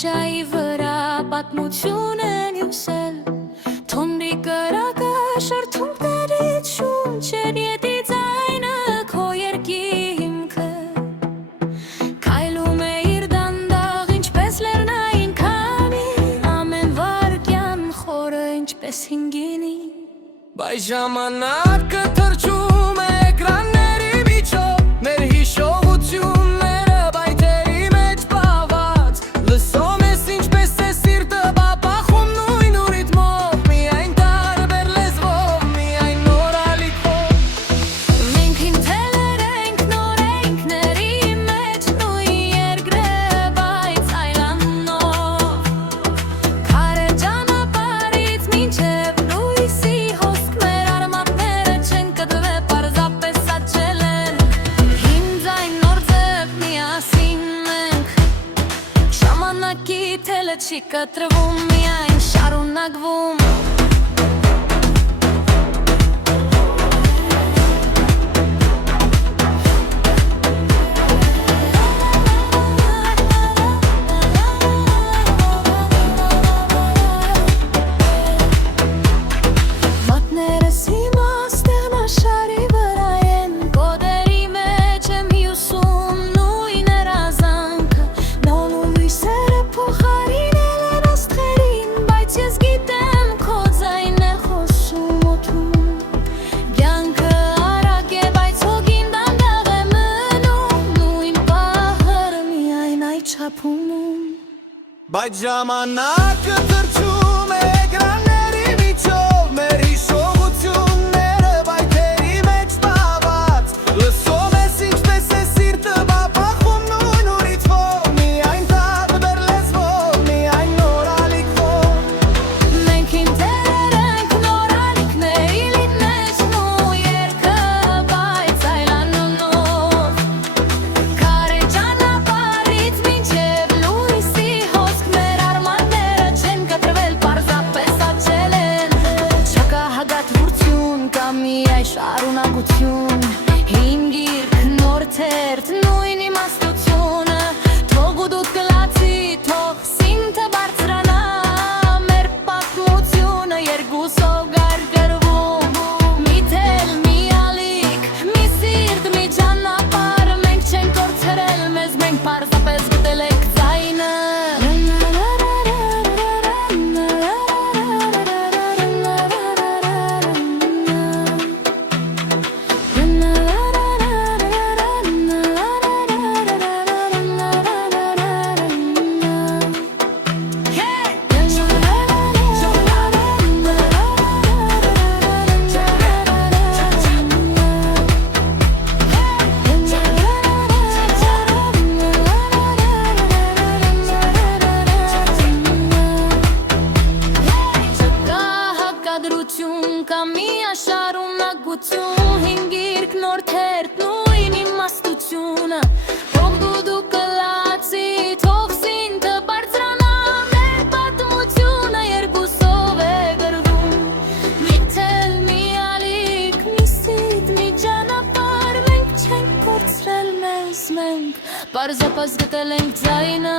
Արջայի վրա պատմություն են հյուսել, թոմրի կրակը շրթունքներից շունչեր, ետի ձայնը քո երկի հիմքը քայլում է իր դանդաղ, ինչպես լեռնային քամի, ամեն վայրկյան խորը ինչպես հինգինի, բայց ժամանակը թռչում է էկրանների միջով, մեր հիշողությունները բայթերի մեջ պահված, լսում ես ինչպես է սիրտը բապախում նույն ռիթմով, միայն տարբեր լեզվով, միայն նոր ալիքով։ մենք ինտելեր ենք նոր էնքների մեջ, նույն երկրը, բայց այլանով, քարե ճանապարհից մինչև լույսի հոսք, մեր արմատները չեն կտրվել, պարզապես աճել են, հին ձայն նոր ձև, միասին մենք, ժամանակի թելը չի կտրվում, միայն շարունակվում։ Մատներս հիմա ստեղնաշարի վրա են, կոդերի մեջ եմ հյուսում նույն երազանքը, նոլու լույսերը փոխարինել են աստղերին, բայց ես գիտեմ քո ձայնն է խոսում օդում, կյանքը արագ է, բայց հոգին դանդաղ է մնում, նույն պահը միայն այդ չափում, Բայց ժամանակը թռչում է էկրանների միջով, մեր հիշողությունները բայթերի մեջ պահված, լսում ես ինչպես է սիրտը բապախում նույն ռիթմով, միայն տարբեր լեզվով, միայն նոր ալիքով։ մենք ինտելեր ենք նոր ալիքների մեջ, նույն երկրը, բայց այլանունով, քարե ճանապարհից մինչև լույսի հոսք, մեր արմատները չեն կտրվել, պարզապես աճել են, չկա հագաթվություն կամ միայն շարունակություն, հին գիրք, նոր թերթ, նույն իմաստությունը, թող ու դուք գլացի, թող սինթը բարձրանա, մեր պատմությունը երկուսով գարգրվում, մի թել, մի ալիք, մի սիրտ, մի ճանապարհ, մենք չենք կորցրել մեզ, մենք պարզապես գտել ենք ձայնը։ Չկա հակադրություն կամ միաշարունակություն, հին գիրք, նոր թերթ, նույն իմաստությունը, թող դու կլացի, թող սինթը բարձրանա, մեր պատմությունը երկուսով է գրվում, մի թել, մի ալիք, մի սիրտ, մի ճանապարհ, մենք չենք կորցրել մեզ, մենք պարզապես գտել ենք ձայնը։